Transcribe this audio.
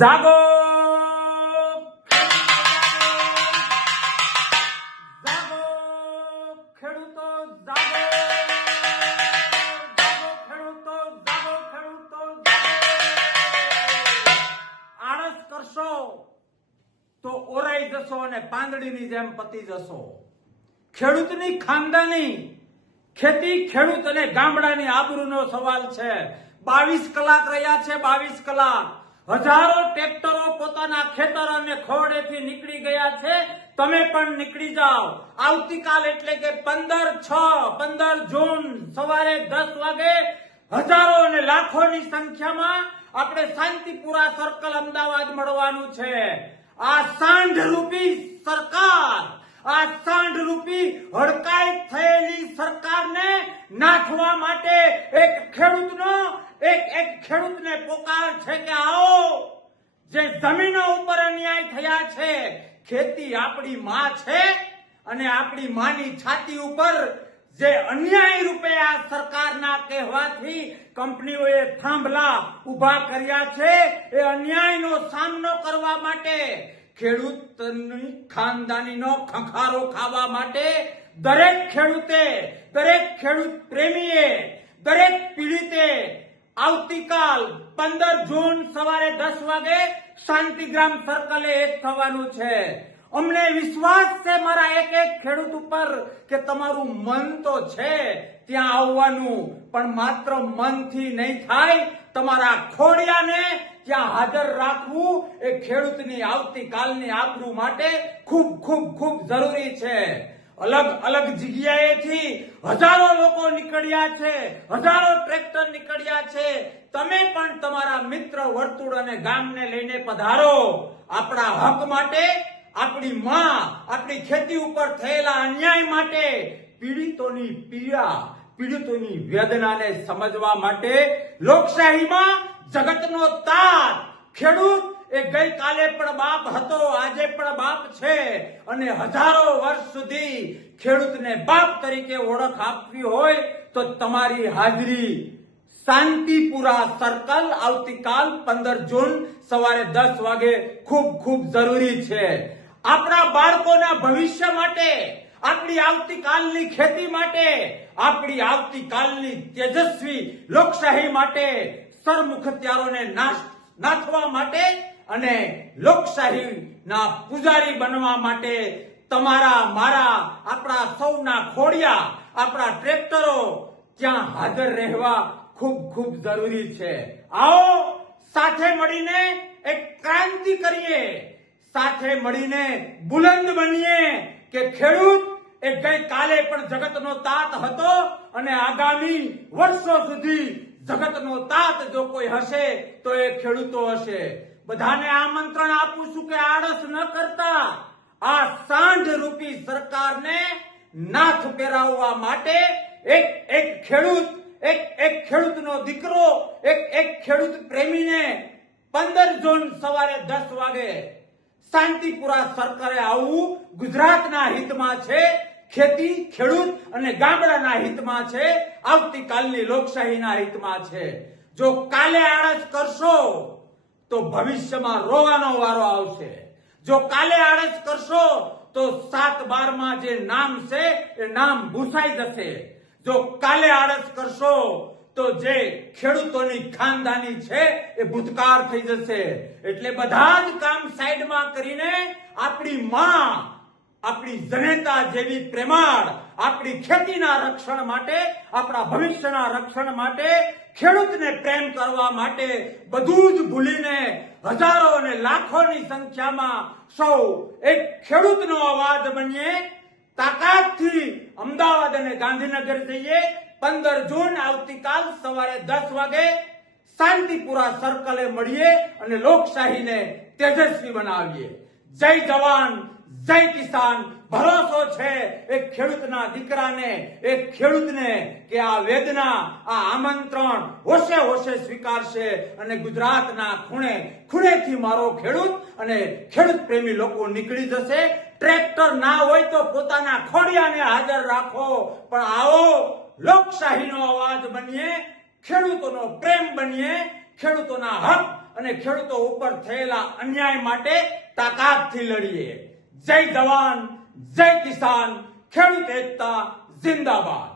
જાગો જાગો ખેડૂતો જાગો જાગો ખેડૂતો જાગો ખેડૂતો આળસ કરશો તો ઓરાઈ જશો અને પાંદડીની જેમ પતી જશો। ખેડૂતની ખાનદાની ખેતી ખેડૂત અને ગામડાની આબરૂનો સવાલ છે। 22 કલાક રહ્યા છે, 22 કલાક હજારો ટ્રેક્ટરો પોતાના ખેતર અને ખોડેથી નીકળી ગયા છે। તમે પણ નીકળી જાઓ। આવતીકાલ એટલે કે 15 જૂન સવારે 10 વાગે હજારો અને લાખોની સંખ્યામાં આપણે શાંતિપુરા સર્કલ અમદાવાદ મળવાનું છે। આ સાંઢરૂપી સરકાર, આ સાંઢરૂપી હડકાઈ થયેલી સરકારને નાખવા માટે એક ખેડૂતને પોકાર છે કે આવો, જે જમીનો ઉપર અન્યાય થયા છે। ખેતી આપણી માં છે અને આપણી માની છાતી ઉપર જે અન્યાય રૂપે આ સરકારના કહેવાથી કંપનીઓએ થાંભલા ઉભા કર્યા છે, એ અન્યાયનો સામનો કરવા માટે, ખેડૂતની ખાનદાનીનો ખંખારો ખાવા માટે દરેક ખેડૂતે, દરેક ખેડૂત પ્રેમીએ, દરેક પીડિતે આવતીકાલ 15 જૂન સવારે 10 વાગે શાંતિગ્રામ સર્કલે એક થવાનું છે। અમને વિશ્વાસ છે મારા એક ખેડૂત ઉપર કે તમારું મન તો છે ત્યાં આવવાનું, પણ માત્ર મનથી નહીં થાય, તમારા ખોડિયાને ત્યાં હાજર રાખવું એ ખેડૂતની આવતીકાલની આબરૂ માટે ખૂબ ખૂબ ખૂબ જરૂરી છે। અલગ અલગ જગ્યાએથી હજારો લોકો નીકળ્યા છે, હજારો ટ્રેક્ટર નીકળ્યા છે। તમે પણ તમારા મિત્ર વર્તુળ અને ગામને લઈને પધારો। આપણા હક માટે, આપણી માં, આપણી ખેતી ઉપર થયેલા અન્યાય માટે, પીડિતોની પીડા, પીડિતોની વેદનાને સમજવા માટે લોકશાહીમાં જગતનો તાત ખેડૂત એ ગઈકાલે પણ બાપ હતો, આજે પણ બાપ છે, અને હજારો વર્ષ સુધી ખેડૂતને બાપ તરીકે ઓળખ આપવી હોય તો તમારી હાજરી શાંતિપુરા સર્કલ આવતીકાલ 15 જૂન સવારે 10 વાગે ખૂબ ખૂબ જરૂરી છે। આપણા બાળકોના ભવિષ્ય માટે, આપણી આવતીકાલની ખેતી માટે, આપણી આવતીકાલની તેજસ્વી લોકશાહી માટે, સરમુખત્યારોને નાથવા માટે અને લોકશાહીના પૂજારી બનવા માટે તમારા, મારા, આપણા સૌના ખોડિયા, આપણા ટ્રેક્ટરો ત્યાં હાજર રહેવા ખૂબ ખૂબ જરૂરી છે। આવો સાથે મળીને એક ક્રાંતિ કરીએ, સાથે મળીને બુલંદ બનીએ કે ખેડૂત એ ગઈકાલે પણ જગતનો તાત હતો અને આગામી વર્ષો સુધી જગતનો તાત જો કોઈ હશે તો એ ખેડૂતો હશે। બધાને આમંત્રણ આપું છું કે આળસ ન કરતા આ સાંઢરૂપી સરકારને નાથ પહેરાવવા માટે એક ખેડૂતનો દીકરો, એક ખેડૂત પ્રેમીને 15 જૂન સવારે 10 વાગે શાંતિપુરા સર્કલે આવવું ગુજરાતના હિતમાં છે, ખેતી ખેડૂત અને ગામડાના હિતમાં છે, આવતીકાલની લોકશાહીના હિતમાં છે। જો કાલે આળસ કરશો તો ભવિષ્યમાં રોવાનો વારો આવશે। જો કાલે આળસ કરશો તો 7/12 જે નામ છે એ નામ ભૂસાઈ જશે। જો કાલે આળસ કરશો તો જે ખેડૂતોની ખાનદાની છે એ ભૂતકાળ થઈ જશે। એટલે બધા જ કામ સાઈડમાં કરીને આપણી માં, આપણી જનેતા જેવી પ્રેમાળ, આપણી ખેતીના રક્ષણ માટે, આપણા ભવિષ્યના રક્ષણ માટે, ખેડૂતને પ્રેમ કરવા માટે બધું જ ભૂલીને હજારો અને લાખોની સંખ્યામાં સૌ એક ખેડૂતનો અવાજ બનીએ। તાકાતથી અમદાવાદ અને ગાંધીનગર જઈએ। 15 જૂન આવતીકાલ સવારે 10 વાગે શાંતિપુરા સર્કલે મળીએ અને લોકશાહીને તેજસ્વી બનાવીએ। જય જવાન, જય કિસાન। ભરોસો છે એક ખેડૂતના દીકરાને, એક ખેડૂતને કે આ વેદના, આ આમંત્રણ હોશે હોશે સ્વીકારશે અને ગુજરાતના ખૂણે ખૂણેથી મારો ખેડૂત અને ખેડૂત પ્રેમી લોકો નીકળી જશે। ટ્રેક્ટર ના હોય તો પોતાના ખોડિયાને હાજર રાખો, પણ આવો લોકશાહીનો અવાજ બનીએ, ખેડૂતોનો પ્રેમ બનીએ, ખેડૂતોના હક અને ખેડૂતો ઉપર થયેલા અન્યાય માટે તાકાતથી લડીએ. જય જવાન, જય કિસાન, ખેડૂત એકતા જિંદાબાદ.